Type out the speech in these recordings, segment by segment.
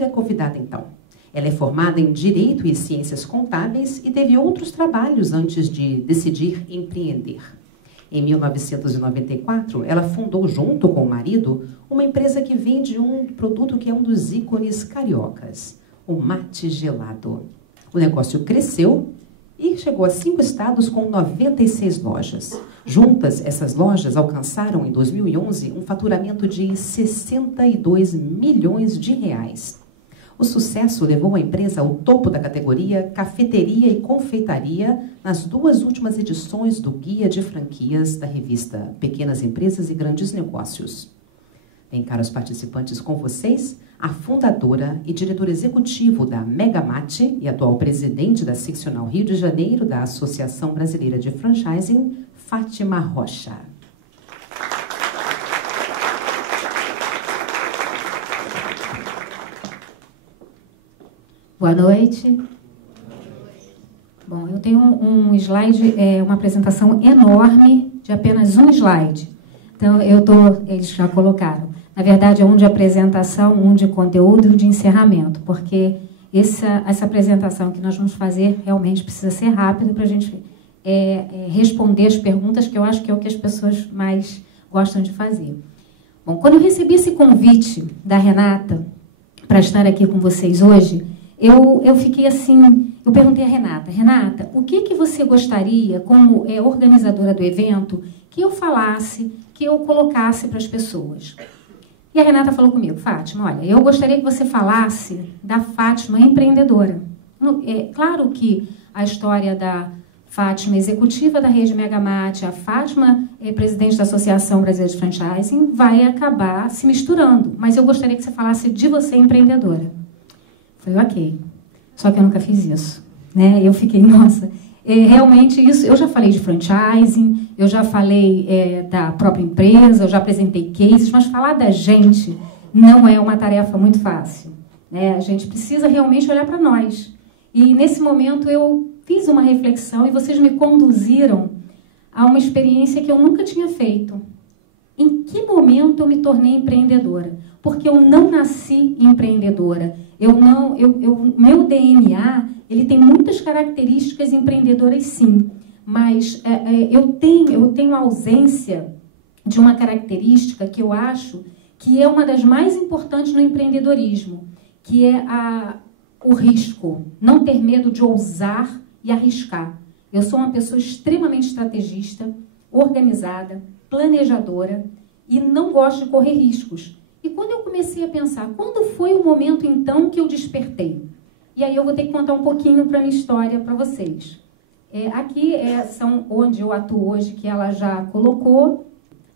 primeira convidada, então. Ela é formada em Direito e Ciências Contábeis e teve outros trabalhos antes de decidir empreender. Em 1994, ela fundou, junto com o marido, uma empresa que vende um produto que é um dos ícones cariocas, o mate gelado. O negócio cresceu e chegou a 5 estados com 96 lojas. Juntas, essas lojas alcançaram, em 2011, um faturamento de 62 milhões de reais. O sucesso levou a empresa ao topo da categoria Cafeteria e Confeitaria nas 2 últimas edições do Guia de Franquias da revista Pequenas Empresas e Grandes Negócios. Bem, caros participantes, com vocês, a fundadora e diretor executivo da Megamate e atual presidente da seccional Rio de Janeiro da Associação Brasileira de Franchising, Fátima Rocha. Boa noite. Bom, eu tenho um slide, uma apresentação enorme de apenas um slide. Então, eles já colocaram. Na verdade, é um de apresentação, um de conteúdo e um de encerramento, porque essa apresentação que nós vamos fazer realmente precisa ser rápida para a gente responder as perguntas, que eu acho que é o que as pessoas mais gostam de fazer. Bom, quando eu recebi esse convite da Renata para estar aqui com vocês hoje, eu fiquei assim, eu perguntei a Renata, o que você gostaria, como organizadora do evento, que eu falasse, que eu colocasse para as pessoas? E a Renata falou comigo, Fátima, olha, eu gostaria que você falasse da Fátima empreendedora. Claro que a história da Fátima executiva da rede Megamate, a Fátima presidente da Associação Brasileira de Franchising, vai acabar se misturando, mas eu gostaria que você falasse de você empreendedora. Falei, ok. Só que eu nunca fiz isso, né? Eu fiquei, nossa, realmente isso, eu já falei de franchising, eu já falei da própria empresa, eu já apresentei cases, mas falar da gente não é uma tarefa muito fácil, né? A gente precisa realmente olhar para nós. E nesse momento eu fiz uma reflexão e vocês me conduziram a uma experiência que eu nunca tinha feito. Em que momento eu me tornei empreendedora? Porque eu não nasci empreendedora. Meu DNA, ele tem muitas características empreendedoras, sim. Mas eu tenho a ausência de uma característica que eu acho que é uma das mais importantes no empreendedorismo, que é o risco. Não ter medo de ousar e arriscar. Eu sou uma pessoa extremamente estrategista, organizada, planejadora e não gosto de correr riscos. E quando eu comecei a pensar, quando foi o momento, então, que eu despertei? E aí eu vou ter que contar um pouquinho para a minha história para vocês. Aqui são onde eu atuo hoje, que ela já colocou.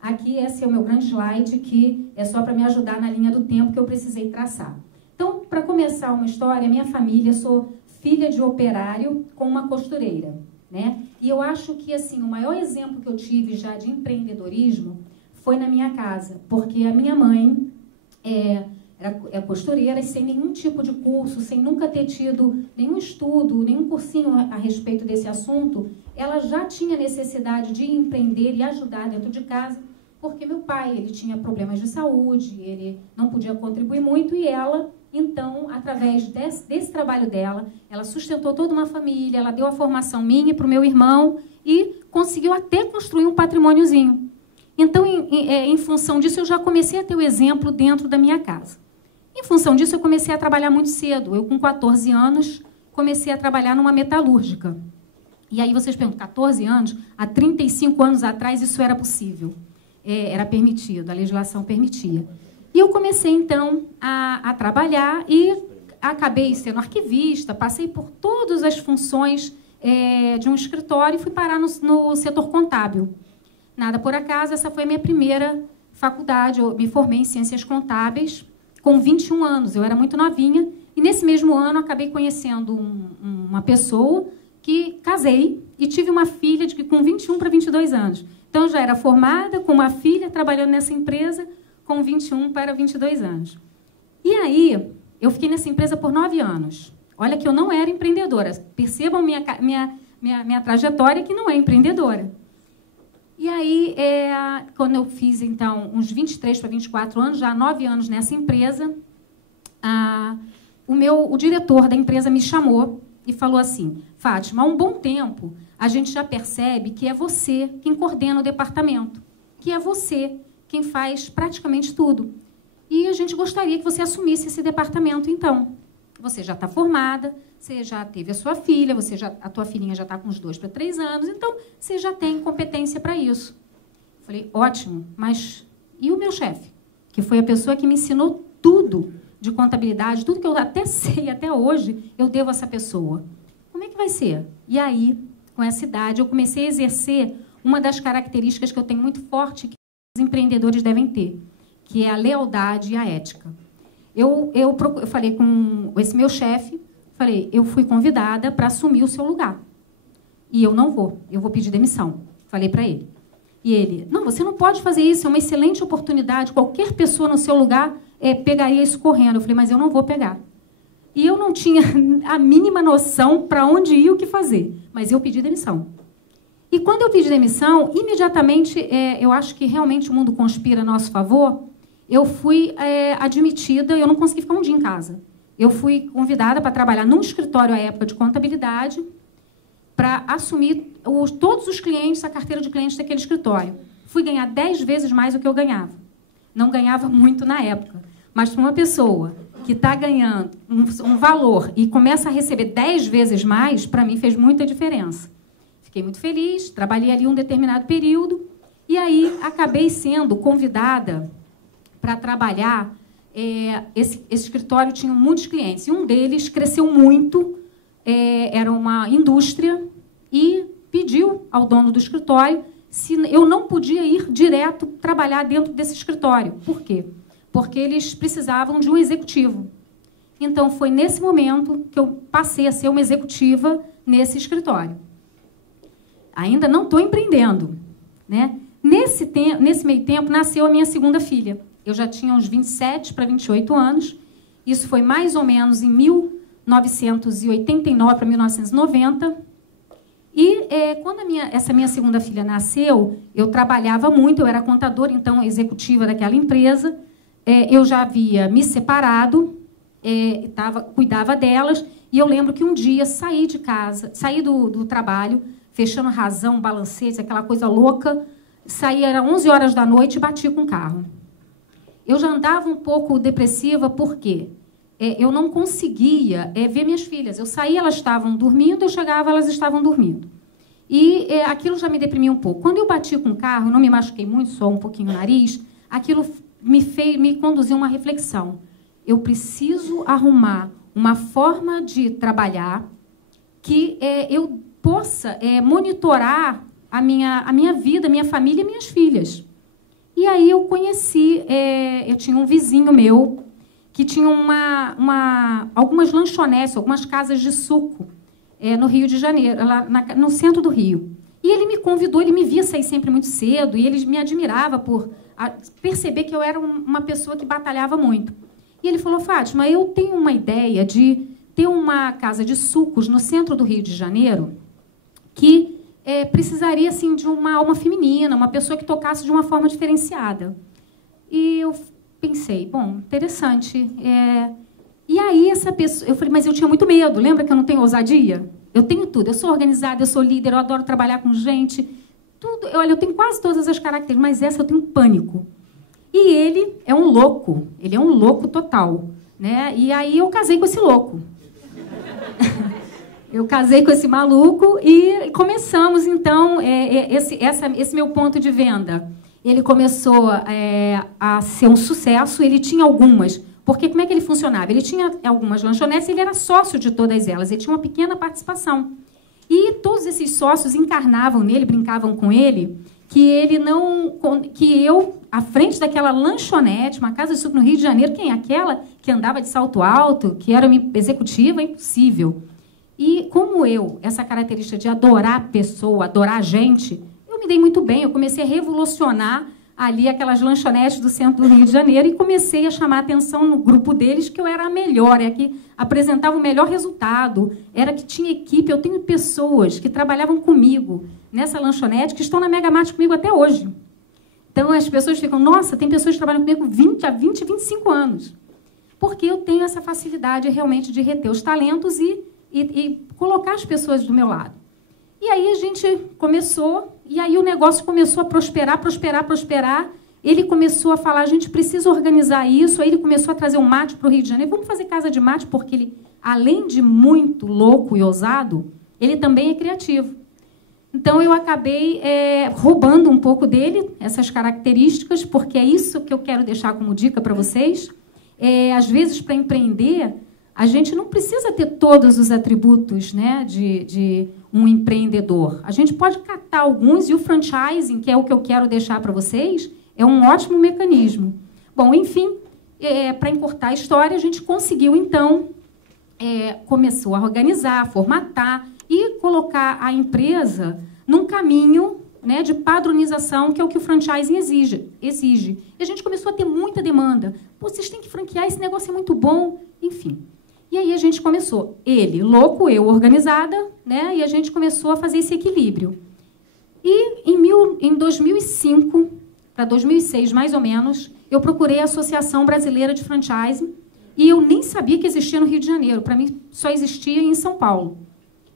Aqui esse é o meu grande slide, que é só para me ajudar na linha do tempo que eu precisei traçar. Então, para começar uma história, minha família, sou filha de operário com uma costureira, né? E eu acho que, assim, o maior exemplo que eu tive já de empreendedorismo foi na minha casa, porque a minha mãe era costureira, sem nenhum tipo de curso, sem nunca ter tido nenhum estudo, nenhum cursinho a respeito desse assunto. Ela já tinha necessidade de empreender e ajudar dentro de casa, porque meu pai, ele tinha problemas de saúde, ele não podia contribuir muito, e ela, então, através desse trabalho dela, ela sustentou toda uma família, ela deu a formação minha e para o meu irmão e conseguiu até construir um patrimôniozinho. Então, em função disso, eu já comecei a ter o exemplo dentro da minha casa. Em função disso, eu comecei a trabalhar muito cedo. Eu, com 14 anos, comecei a trabalhar numa metalúrgica. E aí vocês perguntam, 14 anos? Há 35 anos atrás, isso era possível. Era permitido, a legislação permitia. E eu comecei, então, a trabalhar e acabei sendo arquivista, passei por todas as funções de um escritório e fui parar no setor contábil. Nada por acaso, essa foi a minha primeira faculdade. Eu me formei em Ciências Contábeis com 21 anos. Eu era muito novinha e, nesse mesmo ano, acabei conhecendo uma pessoa que casei e tive uma filha com 21 para 22 anos. Então, eu já era formada com uma filha, trabalhando nessa empresa com 21 para 22 anos. E aí, eu fiquei nessa empresa por 9 anos. Olha que eu não era empreendedora. Percebam minha trajetória, que não é empreendedora. E aí, quando eu fiz, então, uns 23 para 24 anos, já há 9 anos nessa empresa, o diretor da empresa me chamou e falou assim: Fátima, há um bom tempo a gente já percebe que é você quem coordena o departamento, que é você quem faz praticamente tudo. E a gente gostaria que você assumisse esse departamento, então. Você já está formada, você já teve a sua filha, a tua filhinha já está com uns 2 para 3 anos, então você já tem competência para isso. Falei, ótimo, mas e o meu chefe? Que foi a pessoa que me ensinou tudo de contabilidade, tudo que eu até sei até hoje, eu devo a essa pessoa. Como é que vai ser? E aí, com essa idade, eu comecei a exercer uma das características que eu tenho muito forte que os empreendedores devem ter, que é a lealdade e a ética. Eu falei com esse meu chefe, falei, eu fui convidada para assumir o seu lugar. E eu não vou, eu vou pedir demissão. Falei para ele. E ele, não, você não pode fazer isso, é uma excelente oportunidade, qualquer pessoa no seu lugar pegaria isso correndo. Eu falei, mas eu não vou pegar. E eu não tinha a mínima noção para onde ir, o que fazer. Mas eu pedi demissão. E quando eu pedi demissão, imediatamente, eu acho que realmente o mundo conspira a nosso favor, eu fui admitida, eu não consegui ficar um dia em casa. Eu fui convidada para trabalhar num escritório à época de contabilidade para assumir todos os clientes, a carteira de clientes daquele escritório. Fui ganhar 10 vezes mais do que eu ganhava. Não ganhava muito na época. Mas para uma pessoa que está ganhando um valor e começa a receber 10 vezes mais, para mim fez muita diferença. Fiquei muito feliz, trabalhei ali um determinado período e aí acabei sendo convidada para trabalhar. Esse escritório tinha muitos clientes e um deles cresceu muito, era uma indústria, e pediu ao dono do escritório se eu não podia ir direto trabalhar dentro desse escritório. Por quê? Porque eles precisavam de um executivo. Então, foi nesse momento que eu passei a ser uma executiva nesse escritório. Ainda não estou empreendendo, né? Nesse meio tempo, nasceu a minha segunda filha. Eu já tinha uns 27 para 28 anos. Isso foi mais ou menos em 1989 para 1990. E quando essa minha segunda filha nasceu, eu trabalhava muito, eu era contadora, então executiva daquela empresa. Eu já havia me separado, cuidava delas, e eu lembro que um dia saí de casa, saí do trabalho, fechando rasão, balancete, aquela coisa louca, saí, era 11 horas da noite e bati com o carro. Eu já andava um pouco depressiva, porque eu não conseguia ver minhas filhas. Eu saía, elas estavam dormindo, eu chegava, elas estavam dormindo. E aquilo já me deprimia um pouco. Quando eu bati com o carro, não me machuquei muito, só um pouquinho o nariz, aquilo me conduziu a uma reflexão. Eu preciso arrumar uma forma de trabalhar que eu possa monitorar a minha vida, a minha família e minhas filhas. E aí eu conheci, eu tinha um vizinho meu que tinha algumas lanchonetes, algumas casas de suco no Rio de Janeiro, lá no centro do Rio. E ele me convidou, ele me via sair sempre muito cedo, e ele me admirava por perceber que eu era uma pessoa que batalhava muito. E ele falou, Fátima, eu tenho uma ideia de ter uma casa de sucos no centro do Rio de Janeiro que precisaria assim, de uma alma feminina, uma pessoa que tocasse de uma forma diferenciada. E eu pensei, bom, interessante. E aí essa pessoa, eu falei, mas eu tinha muito medo, lembra que eu não tenho ousadia? Eu tenho tudo, eu sou organizada, eu sou líder, eu adoro trabalhar com gente, tudo. Eu tenho quase todas as características, mas essa eu tenho pânico. E ele é um louco, ele é um louco total, né? E aí eu casei com esse louco. Eu casei com esse maluco e começamos, então, esse meu ponto de venda. Ele começou a ser um sucesso, ele tinha algumas. Porque como é que ele funcionava? Ele tinha algumas lanchonetes, ele era sócio de todas elas, ele tinha uma pequena participação. E todos esses sócios encarnavam nele, brincavam com ele, que eu, à frente daquela lanchonete, uma casa de suco no Rio de Janeiro, quem? Aquela que andava de salto alto, que era uma executiva, impossível. E como essa característica de adorar a pessoa, adorar a gente, eu me dei muito bem, eu comecei a revolucionar ali aquelas lanchonetes do centro do Rio de Janeiro e comecei a chamar a atenção no grupo deles que eu era a melhor, que apresentava o melhor resultado, era que tinha equipe. Eu tenho pessoas que trabalhavam comigo nessa lanchonete que estão na Megamart comigo até hoje. Então, as pessoas ficam, nossa, tem pessoas que trabalham comigo há 20, 25 anos. porque eu tenho essa facilidade realmente de reter os talentos e colocar as pessoas do meu lado. E aí a gente começou, e aí o negócio começou a prosperar, ele começou a falar, a gente precisa organizar isso, aí ele começou a trazer um mate para o Rio de Janeiro, vamos fazer casa de mate, porque ele, além de muito louco e ousado, ele também é criativo. Então, eu acabei roubando um pouco dele, essas características, porque é isso que eu quero deixar como dica para vocês. Às vezes, para empreender, a gente não precisa ter todos os atributos, né, de um empreendedor. A gente pode catar alguns, e o franchising, que é o que eu quero deixar para vocês, é um ótimo mecanismo. Bom, enfim, para encurtar a história, a gente conseguiu, então, começou a organizar, formatar e colocar a empresa num caminho, né, de padronização, que é o que o franchising exige. E a gente começou a ter muita demanda. Pô, vocês têm que franquear, esse negócio é muito bom. Enfim. E aí a gente começou, ele louco, eu organizada, né, e a gente começou a fazer esse equilíbrio. E em 2005, para 2006, mais ou menos, eu procurei a Associação Brasileira de Franchising, e eu nem sabia que existia no Rio de Janeiro. Para mim, só existia em São Paulo.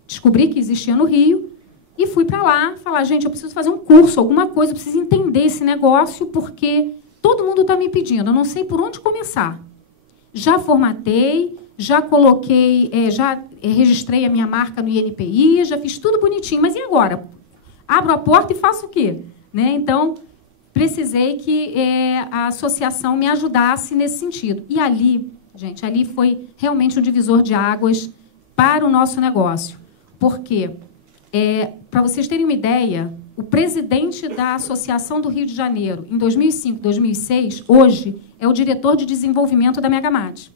Descobri que existia no Rio e fui para lá falar, gente, eu preciso fazer um curso, alguma coisa, eu preciso entender esse negócio, porque todo mundo está me pedindo, eu não sei por onde começar. Já formatei, já coloquei, já registrei a minha marca no INPI, já fiz tudo bonitinho, mas e agora? Abro a porta e faço o quê? Né? Então, precisei que a associação me ajudasse nesse sentido. E ali, gente, ali foi realmente um divisor de águas para o nosso negócio. Porque, para vocês terem uma ideia, o presidente da Associação do Rio de Janeiro, em 2005, 2006, hoje, é o diretor de desenvolvimento da Megamart.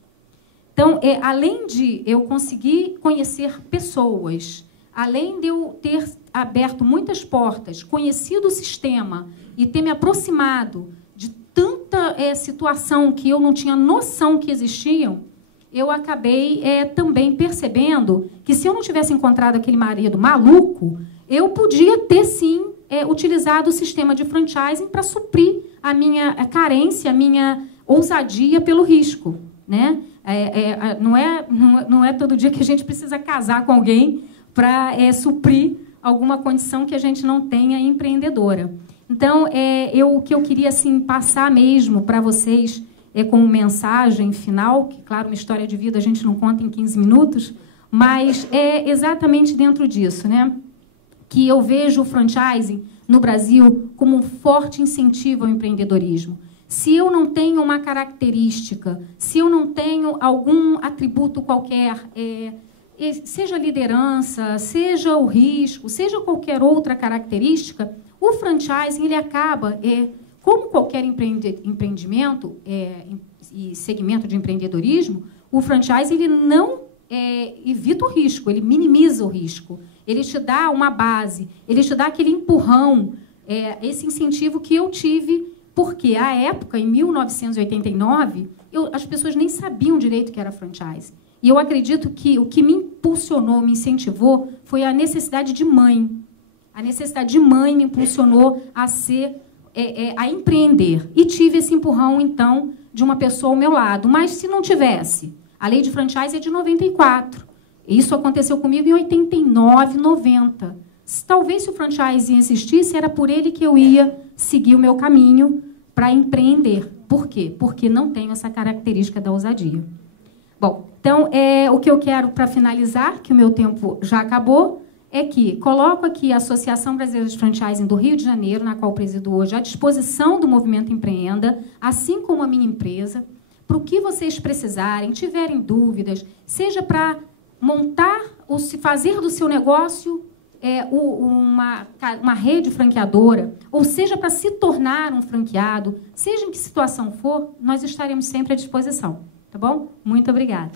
Então, além de eu conseguir conhecer pessoas, além de eu ter aberto muitas portas, conhecido o sistema e ter me aproximado de tanta situação que eu não tinha noção que existiam, eu acabei também percebendo que, se eu não tivesse encontrado aquele marido maluco, eu podia ter, sim, utilizado o sistema de franchising para suprir a minha carência, a minha ousadia pelo risco. Né? Não é todo dia que a gente precisa casar com alguém para suprir alguma condição que a gente não tenha empreendedora. Então, o que eu queria assim, passar mesmo para vocês como mensagem final, que, claro, uma história de vida a gente não conta em 15 minutos, mas é exatamente dentro disso, né? Que eu vejo o franchising no Brasil como um forte incentivo ao empreendedorismo. Se eu não tenho uma característica, se eu não tenho algum atributo qualquer, seja liderança, seja o risco, seja qualquer outra característica, o franchising ele acaba, como qualquer empreendimento e segmento de empreendedorismo, o franchising ele não evita o risco, ele minimiza o risco. Ele te dá uma base, ele te dá aquele empurrão, esse incentivo que eu tive, porque, à época, em 1989, as pessoas nem sabiam direito o que era franchise. E eu acredito que o que me impulsionou, me incentivou, foi a necessidade de mãe. A necessidade de mãe me impulsionou a empreender. E tive esse empurrão, então, de uma pessoa ao meu lado. Mas, se não tivesse, a lei de franchise é de 94. Isso aconteceu comigo em 89, 90. Talvez, se o franchising existisse, era por ele que eu ia seguir o meu caminho para empreender. Por quê? Porque não tenho essa característica da ousadia. Bom, então, o que eu quero para finalizar, que o meu tempo já acabou, é que coloco aqui a Associação Brasileira de Franchising do Rio de Janeiro, na qual presido hoje, à disposição do Movimento Empreenda, assim como a minha empresa, para o que vocês precisarem, tiverem dúvidas, seja para montar ou se fazer do seu negócio uma rede franqueadora, ou seja, para se tornar um franqueado, seja em que situação for, nós estaremos sempre à disposição. Tá bom? Muito obrigada.